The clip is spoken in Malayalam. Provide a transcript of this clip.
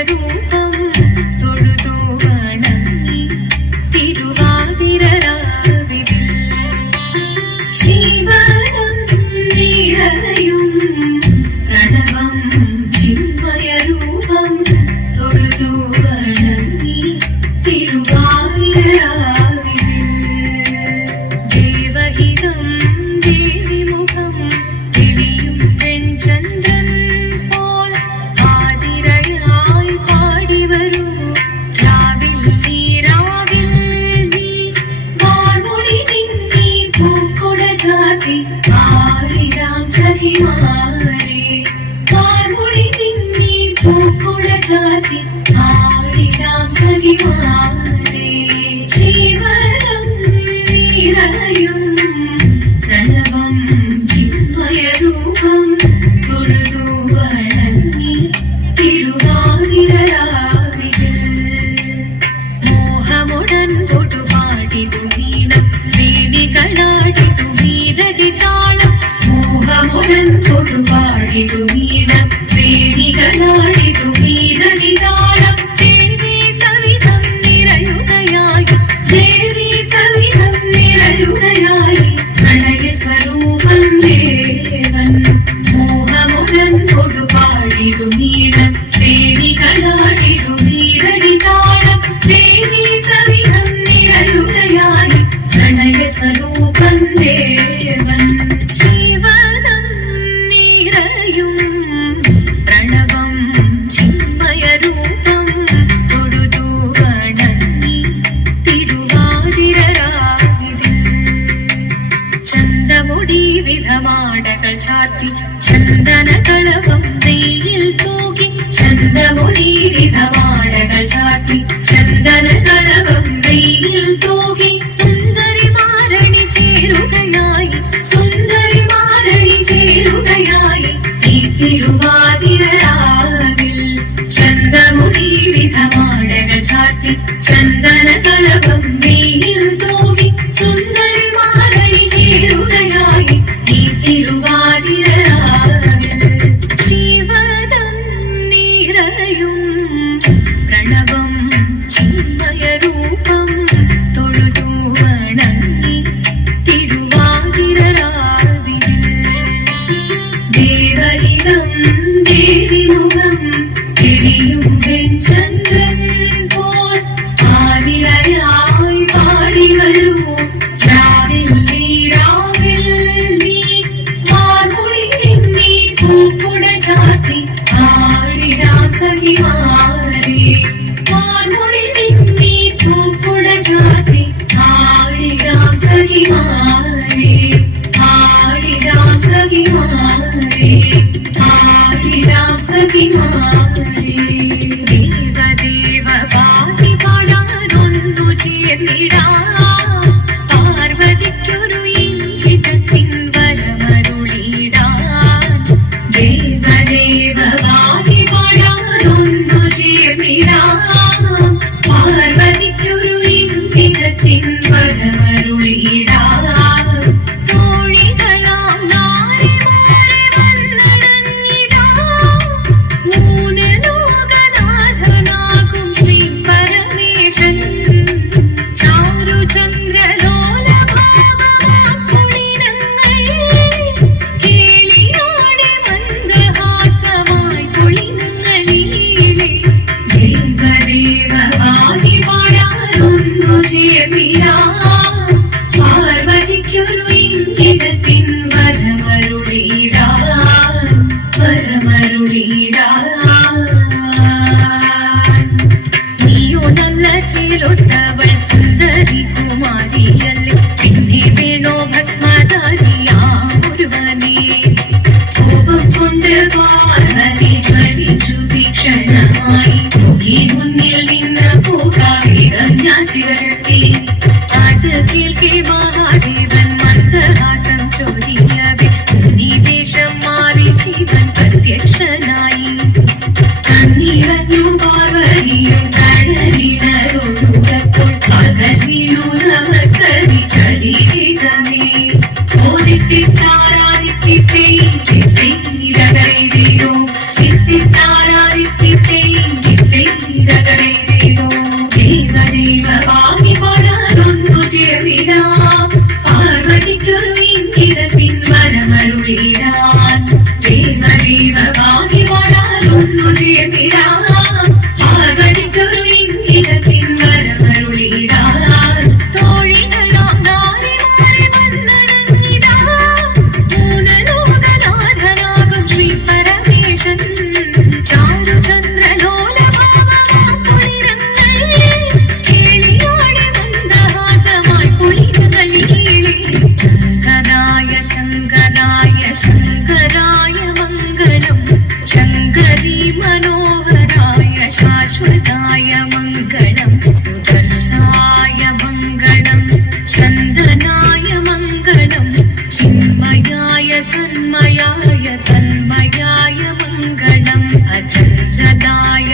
രൂപം തൊഴുതു വണങ്ങി തിരുവാതിരരാവിതിൽ ശിവനം നിറയും പ്രണവം ചിന്മയ രൂപം തൊഴുതു വണങ്ങി തിരുവാതിരരാവിതിൽ ദേവഹിതം ദേവിമുഖം തെളിയും വെൺചന്ദ്രൻ പോൽ ആതിരയായി പാടിവരൂ രാവിൽ നീ വാർമൊഴി നിന്നീ പൂക്കുട ജാതി ആടിടാം സഖിമാരെ വാർമൊഴി നിന്നീ പൂക്കുട ജാതി ആടിടാം സഖിമാരെ ശിവനം നിറയും പ്രണവം ചിന്മയ രൂപം തൊഴുതു വണങ്ങി തിരുവാതിരരാവിതിൽ മോഹമുടൻ കൊടുപാടിടു വീണം വേണികളാടിടു മീരടി താളം മോഹമുടൻ കൊടുപാടിടു വീണം വേണികളാടിടു മീരടി താളം ദേവി സവിധം നിറയുകയായി ദേവി സവിധം നിറയുകയായി പ്രണയ സ്വരൂപം ദേവൻ മോഹമുടൻ കൊടുപാടിടു വീണം വേണികളാടിടു മീരടി താളം ദേവി സവിധം നിറയുകയായി പ്രണയ സ്വരൂപം ദേവൻ ശിവനം നിറയും പ്രണവം ചിന്മയ രൂപം തൊഴുതു വണങ്ങി തിരുവാതിരരാവിതിൽ ചന്തമുടി വിധമാടകൾ ചാർത്തി ചന്ദനകളവം വെയിൽ തൂകി ചന്തമുടി വിധമാടകൾ ചാർത്തി ചന്ദനകളവം വെയിൽ തൂകി സുന്ദരിമാരണി ചേരുകയായി സുന്ദരിമാരണി ചേരുകയായി ഈ തിരുവാതിരരാവിൽ ചന്തമുടി വിധമാടകൾ ചാർത്തി ചന്ദനകളവം വെയിൽ തൂകി സുന്ദരിമാരണി ചേരുകയായി ഈ തിരുവാതിരരാവിൽ ശിവനം നിറയും പ്രണവം ചിന്മയ രൂപം തൊഴുതു വണങ്ങി തിരുവാതിരരാവിതിൽ ദേവഹിതം ദേവിമുഖം തെളിയും വെൺചന്ദ്രൻ പോൽ ആതിരയായി പാടിവരൂ രാവിൽ നീ വാർമൊഴി നിന്നീ പൂക്കുട ജാതി ആടിടാം സഖിമാരെ വാർമൊഴി നിന്നീ പൂക്കുട ജാതി ആടിടാം സഖിമാരെ ആടിടാം സഖിമാരെ ആടിടാം സഖിമാരെ ദേവദേവ പാതി പാടാനൊന്നു ചേർന്നിടാം പാർവതിക്കൊരു ഇംഗിതത്തിൻ വരമരുളിടാൻ ദേവദേവ പാതി പാടാനൊന്നു ചേർന്നിടാം പാർവതിക്കൊരു ഇംഗിതത്തിൻ വരമരുളിടാൻ തോഴികളാം നാരിമാരെ വന്നടഞ്ഞിടാം മൂന്ന് ലോകനാഥനാകും ശ്രീ പരമേശൻ ചാരുചന്ദ്രലോലഭാവമാം പുളിനങ്ങൾ കേളിയാടി മന്ദഹാസമായി പുളിനങ്ങളീലെ ദേവദേവ പാതി പാടാനൊന്നു ചേർന്നിടാം പാർവതിക്കൊരു ഇംഗിതത്തിൻ വരമരുളിടാൻ നീയോ നല്ല ചേലൊട്ടവൾ സുന്ദരി കുമാരിയല്ലേ പിന്നെ വേണോ ഭസ്മധാരിയാമൊരുവനെ കോപം കൊണ്ട് പാർവതി ജ്വലിച്ചു തീക്ഷണമായി പോകി മുന്നിൽ നിന്ന് പോകാം ഞാൻ ശിവശക്തി അത് കേൾക്കെ മഹാദേവൻ മന്ദഹാസം ചൊരിയവേ വേഷം മാറി ശിവൻ പ്രത്യക്ഷനായി കണ്ണീരഞ്ഞു പാർവതിയും കടലിനൊഴുകപ്പോൾ പകലിനു നമസ്കരിച്ചതീരമേ ഓദിത്തിത്താരാദിത്തിത്തേ ചഞ്ചലായ